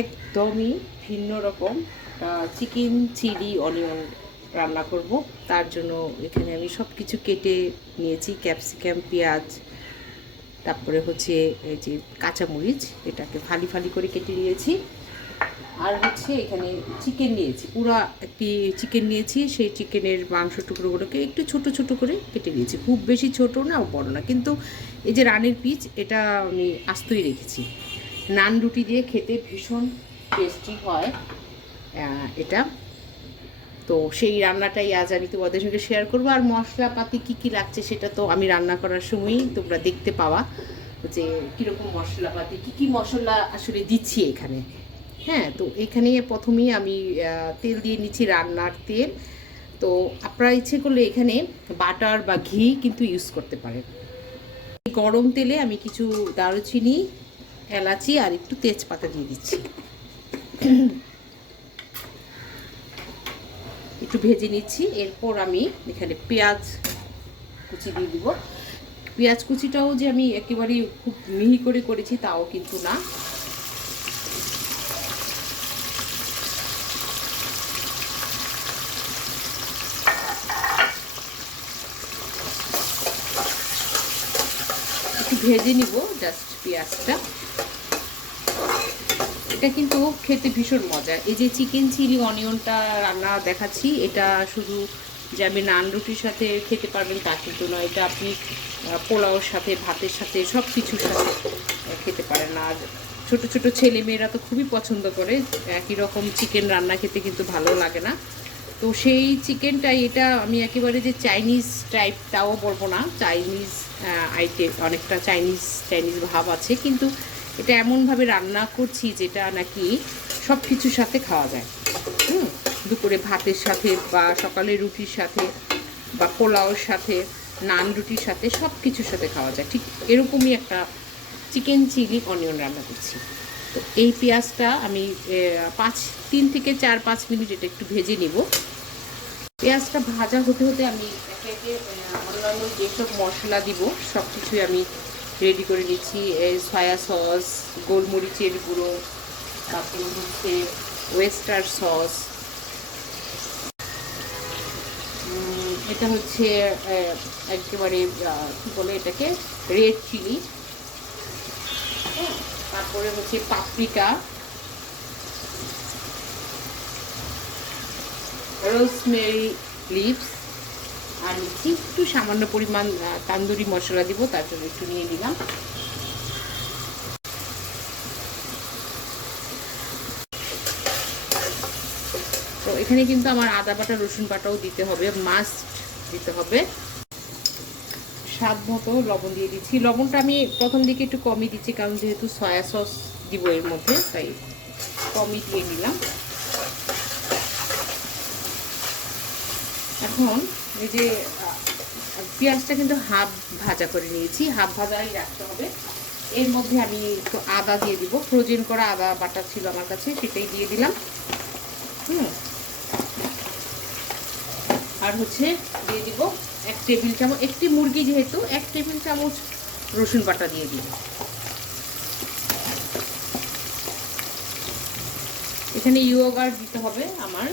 একদমই ভিন্ন রকম চিকেন চিলি অনিয়ন রান্না করব। তার জন্য এখানে আমি সব কিছু কেটে নিয়েছি ক্যাপসিকাম পেঁয়াজ, তারপরে হচ্ছে এই যে কাঁচামরিচ, এটাকে ফালি ফালি করে কেটে নিয়েছি। আর হচ্ছে এখানে চিকেন নিয়েছি। পুরা একটি চিকেন নিয়েছি, সেই চিকেনের মাংস টুকরোগুলোকে একটু ছোট ছোট করে কেটে নিয়েছি। খুব বেশি ছোট না, বড় না। কিন্তু এই যে রানের পিচ, এটা আমি আস্তই রেখেছি। নান রুটি দিয়ে খেতে ভীষণ টেস্টি হয়। এটা। তো সেই রান্নাটাই আজ আমি তোমাদের সঙ্গে শেয়ার করব। আর মশলাপাতি কী কী লাগছে সেটা তো আমি রান্না করার সময়ই তোমরা দেখতে পাওয়া। যে কীরকম মশলাপাতি, কী কী মশলা আসলে দিচ্ছি এখানে। হ্যাঁ তো এখানে প্রথমেই আমি তেল দিয়ে নিচ্ছি রান্নার তেল। তো আপনারা ইচ্ছে করলে এখানে বাটার বা ঘি কিন্তু ইউজ করতে পারেন। গরম তেলে আমি কিছু দারুচিনি এলাচি আর একটু তেজপাতা দিয়ে দিচ্ছি। একটু ভেজে নিচ্ছি, এরপর আমি এখানে পেঁয়াজ কুচি দিয়ে দিব। পেঁয়াজ কুচিটাও যে আমি একেবারেই খুব মিহি করে করেছি তাও কিন্তু না। একটু ভেজে নিব জাস্ট পেঁয়াজটা। এটা কিন্তু খেতে ভীষণ মজা। এই যে চিকেন চিলি অনিয়নটা রান্না দেখাচ্ছি, এটা শুধু যে আমি নান রুটির সাথে খেতে পারবেন তা কিন্তু নয়, এটা আপনি পোলাওর সাথে, ভাতের সাথে সব কিছুর সাথে খেতে পারেন। আর ছোট ছোট ছেলে মেয়েরা তো খুবই পছন্দ করে, একই রকম চিকেন রান্না খেতে কিন্তু ভালো লাগে না। তো সেই চিকেনটাই এটা আমি একেবারে যে চাইনিজ টাইপ তাও বলব না চাইনিজ আইটেম অনেকটা চাইনিজ চাইনিজ ভাব আছে, কিন্তু এটা এমনভাবে রান্না করছি যেটা নাকি সব কিছুর সাথে খাওয়া যায়। হুম, দুপুরে ভাতের সাথে বা সকালে রুটির সাথে বা পোলাওর সাথে, নান রুটির সাথে সব কিছুর সাথে খাওয়া যায়। ঠিক এরকমই একটা চিকেন চিলি অনিয়ন রান্না করছি। তো এই পেঁয়াজটা আমি পাঁচ, তিন থেকে চার, পাঁচ মিনিট এটা একটু ভেজে নিব। পেঁয়াজটা ভাজা হতে হতে আমি একে একে অন্যান্য যেসব মশলা দিব সব কিছুই আমি রেডি করে নিচ্ছি সয়া সস গোলমরিচের গুঁড়ো, তারপরে হচ্ছে ওয়েস্টার সস এটা হচ্ছে একেবারে কি বলে এটাকে? রেড চিলি তারপরে হচ্ছে পাপরিকা রোজমেরি লিভস আর নিচ্ছি একটু সামান্য পরিমাণ তান্দুরি মশলা দিব, তার জন্য একটু নিয়ে নিলাম। তো এখানে কিন্তু আমার আদা বাটা, রসুন বাটাও দিতে হবে মাস্ট দিতে হবে। স্বাদ মতো লবণ দিয়ে দিচ্ছি। লবণটা আমি প্রথম দিকে একটু কমই দিচ্ছি, কারণ যেহেতু সয়া সস দিব এর মধ্যে, তাই কমই দিয়ে নিলাম। এখন এই যে, পেঁয়াজটা কিন্তু হাফ ভাজা করে নিয়েছি। হাফ ভাজাই রাখতে হবে। এর মধ্যে আমি একটু আদা দিয়ে দিব। ফ্রোজেন করা আদা বাটা ছিল আমার কাছে, সেটাই দিয়ে দিলাম। হুম। আর হচ্ছে দিয়ে দিব এক টেবিল চামচ, একটি মুরগি যেহেতু, এক টেবিল চামচ রসুন বাটা দিয়ে দিব। এখানে ইয়োগার দিতে হবে আমার।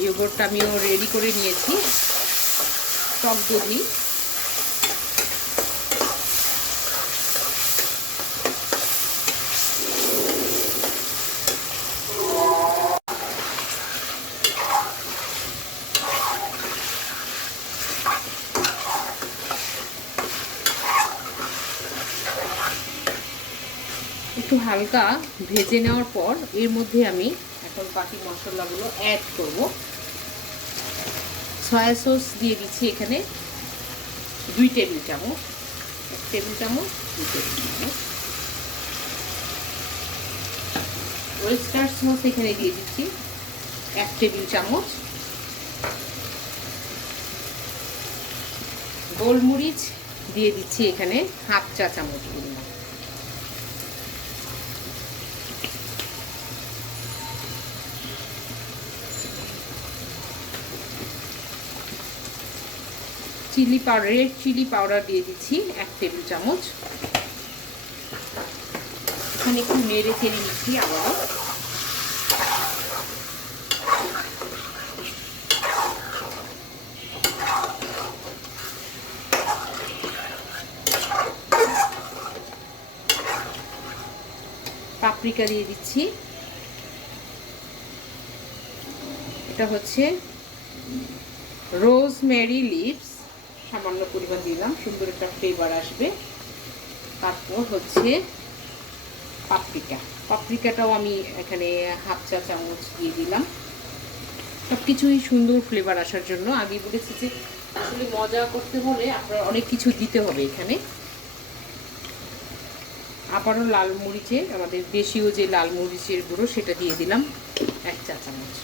ইয়োগরটা আমিও রেডি করে নিয়েছি। টক দিয়ে দিই। একটু হালকা ভেজে নেওয়ার পর এর মধ্যে আমি এখন বাকি মশলাগুলো অ্যাড করব। সয়া সস দিয়ে দিচ্ছি এখানে দুই টেবিল চামচ, এক টেবিল চামচ, দুই টেবিল চামচ। ওয়েস্টার সস এখানে দিয়ে দিচ্ছি এক টেবিল চামচ। গোলমরিচ দিয়ে দিচ্ছি এখানে হাফ চা চামচ পরিমাণ chilli powder red chilli powder দিয়ে দিচ্ছি এক টেবিল চামচ। এখানে একটু নেড়ে চেড়ে নিচ্ছি আবারও। পাপরিকা দিয়ে দিচ্ছি। এটা হচ্ছে রোজমেরি লিভস। সামান্য পরিমাণ দিলাম। সুন্দর একটা ফ্লেভার আসবে। তারপর হচ্ছে পাপরিকা পাপরিকাটাও আমি এখানে হাফ চা চামচ দিয়ে দিলাম। সব কিছুই সুন্দর ফ্লেভার আসার জন্য আগে বলেছি যে আসলে মজা করতে হলে আপনার অনেক কিছু দিতে হবে এখানে। আবারও লাল মরিচের, আমাদের দেশীয় যে লাল মরিচের গুঁড়ো, সেটা দিয়ে দিলাম এক চা চামচ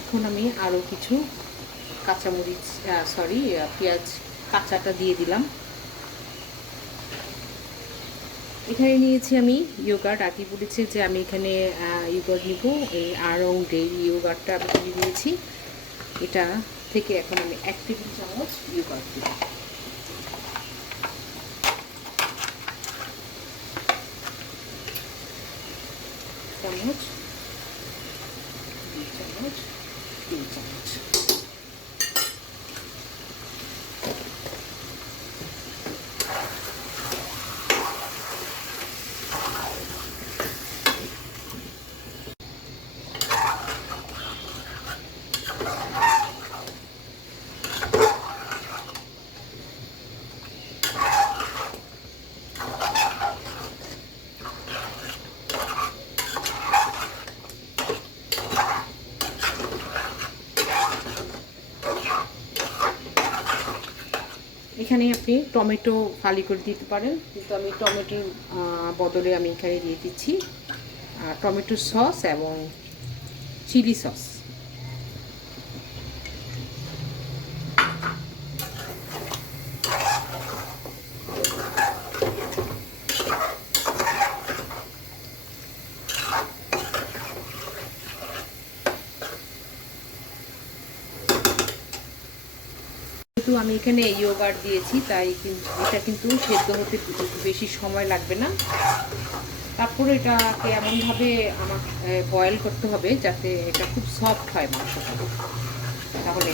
এখন আমি আরও কিছু কাঁচামরিচ সরি পেঁয়াজ কাঁচাটা দিয়ে দিলাম। এখানে নিয়েছি আমি ইয়োগার্ট আগে বলেছি যে আমি এখানে ইয়োগার্ট নিব। এই আরং ডেইরি ইয়োগার্টটা আমি নিয়েছি এটা থেকে এখন আমি এক টেবিল চামচ ইয়োগার্ট দিব চামচ দুই চামচ তিন চামচ এখানে আপনি টমেটো ফালি করে দিতে পারেন। কিন্তু আমি টমেটোর বদলে আমি এখানে দিয়ে দিচ্ছি টমেটোর টমেটো সস এবং চিলি সস যেহেতু আমি এখানে ইয়োগার্ট দিয়েছি, তাই কিন্তু এটা কিন্তু সেদ্ধ হতে বেশি সময় লাগবে না। তারপরে এটাকে এমনভাবে আমার বয়েল করতে হবে যাতে এটা খুব সফট হয় মাংসটা তাহলে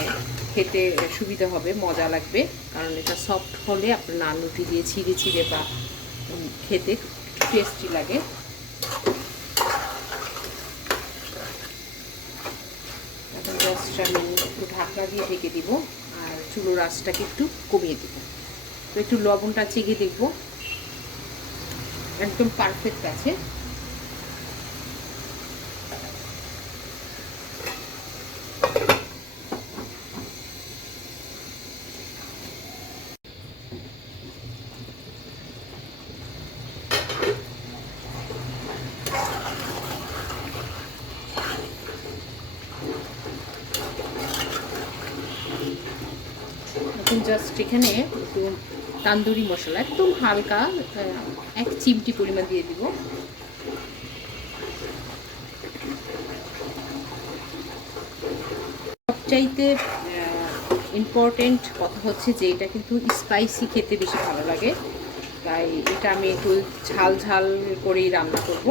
খেতে সুবিধা হবে, মজা লাগবে। কারণ এটা সফট হলে আপনার নান রুটি দিয়ে ছিঁড়ে ছিঁড়ে বা খেতে টেস্টি লাগে। এখন জাস্ট আমি একটু ঢাকনা দিয়ে ঢেকে দিব। চুলোর আঁচটাকে একটু কমিয়ে দেবো। তো একটু লবণটা চেগে দেখব। একদম পারফেক্ট আছে। এখন জাস্ট এখানে একটু তান্দুরি মশলা, একদম হালকা এক চিমটি পরিমাণ দিয়ে দিব। সবচাইতে ইম্পর্টেন্ট কথা হচ্ছে যে এটা কিন্তু স্পাইসি খেতে বেশি ভালো লাগে। তাই এটা আমি একটু ঝাল ঝাল করেই রান্না করব।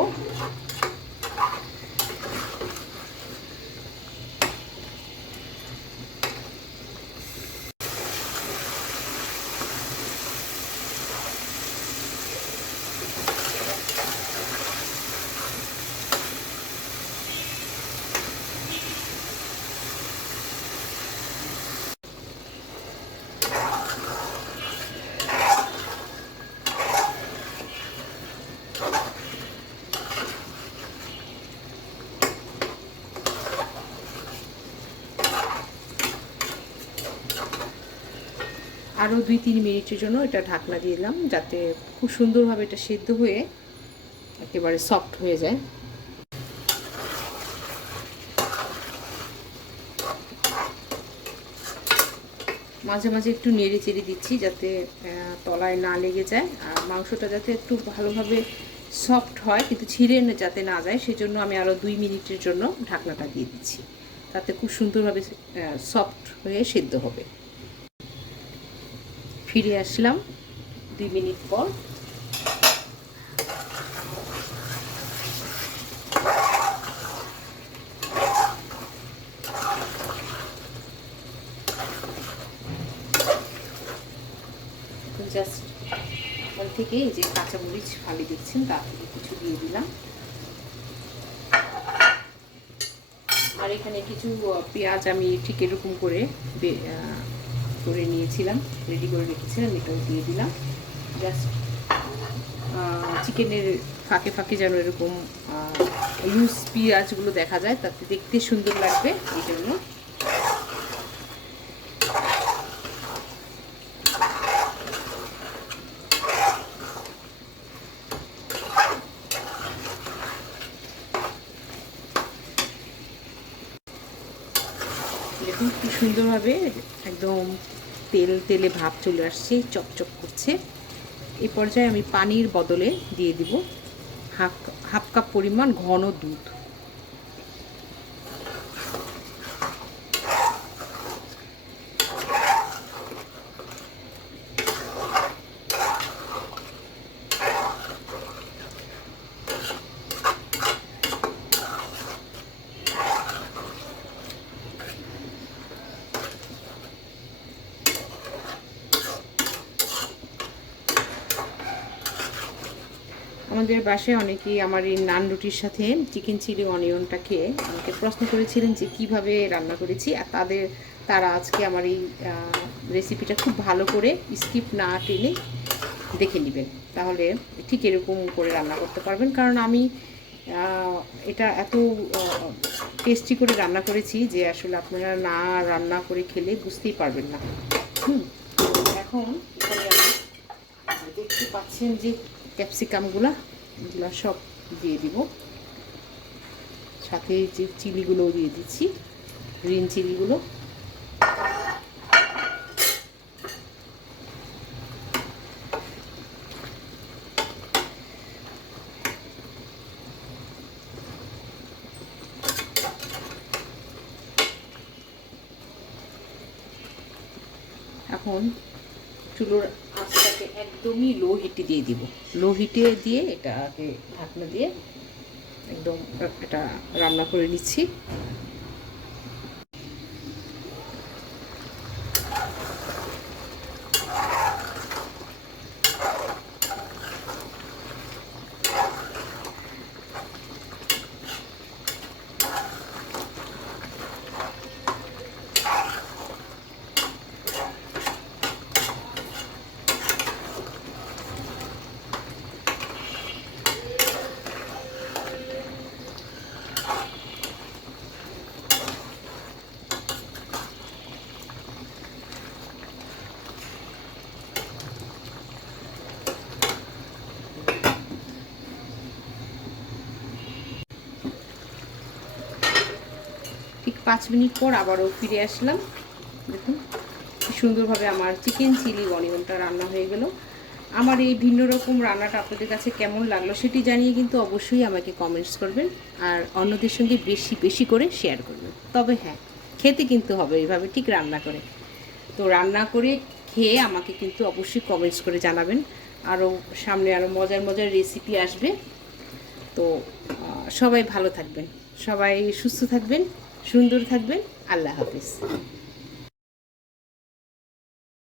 আরও দুই, তিন মিনিটের জন্য এটা ঢাকনা দিয়ে দিলাম, যাতে খুব সুন্দরভাবে এটা সেদ্ধ হয়ে একেবারে সফট হয়ে যায়। মাঝে মাঝে একটু নেড়ে চেড়ে দিচ্ছি যাতে তলায় না লেগে যায়, আর মাংসটা যাতে একটু ভালোভাবে সফট হয়, কিন্তু ছিঁড়ে যাতে না যায়, সেজন্য আমি আরও দুই মিনিটের জন্য ঢাকনাটা দিয়ে দিচ্ছি। তাতে খুব সুন্দরভাবে সফট হয়ে সেদ্ধ হবে। ফিরে আসলাম দুই মিনিট পর। জাস্ট ওখান থেকে এই যে কাঁচামরিচ ফালি দিচ্ছেন তা থেকে কিছু দিয়ে দিলাম। আর এখানে কিছু পেঁয়াজ আমি ঠিক এরকম করে করে নিয়েছিলাম রেডি করে রেখেছিলাম এটাও দিয়ে দিলাম। জাস্ট চিকেনের ফাঁকে ফাঁকে যেন এরকম লুজ পিঁয়াজগুলো দেখা যায়, তাতে দেখতে সুন্দর লাগবে, এই জন্য। দেখুন কি সুন্দরভাবে একদম তেল, তেলে ভাব চলে আসছে, চকচক করছে। এই পর্যায়ে আমি পানির বদলে দিয়ে দিব। হাফ হাফ কাপ পরিমাণ ঘন দুধ। আমাদের বাসায় অনেকেই আমার এই নান রুটির সাথে চিকেন চিলি অনিয়নটা খেয়ে আমাকে প্রশ্ন করেছিলেন যে কীভাবে রান্না করেছি, আর তাদের, তারা আজকে আমার এই রেসিপিটা খুব ভালো করে স্কিপ না টেনে দেখে নেবেন। তাহলে ঠিক এরকম করে রান্না করতে পারবেন। কারণ আমি এটা এত টেস্টি করে রান্না করেছি যে আসলে আপনারা না রান্না করে খেলে বুঝতেই পারবেন না। হুম, এখন দেখতে পাচ্ছেন যে ক্যাপসিকামগুলা এগুলো সব দিয়ে দিব। সাথে যে চিলিগুলোও দিয়ে দিচ্ছি গ্রিন চিলিগুলো এখন চুলোর একদমই লো হিটে দিয়ে দিব। লো হিটে দিয়ে এটাকে ঢাকনা দিয়ে একদম এটা রান্না করে নিচ্ছি। পাঁচ মিনিট পর আবারও ফিরে আসলাম। দেখুন সুন্দরভাবে আমার চিকেন চিলি অনিয়নটা রান্না হয়ে গেল। আমার এই ভিন্ন রকম রান্নাটা আপনাদের কাছে কেমন লাগল সেটি জানিয়ে কিন্তু অবশ্যই আমাকে কমেন্টস করবেন আর অন্যদের সঙ্গে বেশি বেশি করে শেয়ার করবেন। তবে হ্যাঁ খেতে কিন্তু হবে এইভাবে ঠিক রান্না করে। তো রান্না করে খেয়ে আমাকে কিন্তু অবশ্যই কমেন্টস করে জানাবেন। আরও সামনে আরও মজার মজার রেসিপি আসবে। তো সবাই ভালো থাকবেন। সবাই সুস্থ থাকবেন। সুন্দর থাকবেন। আল্লাহ হাফিজ।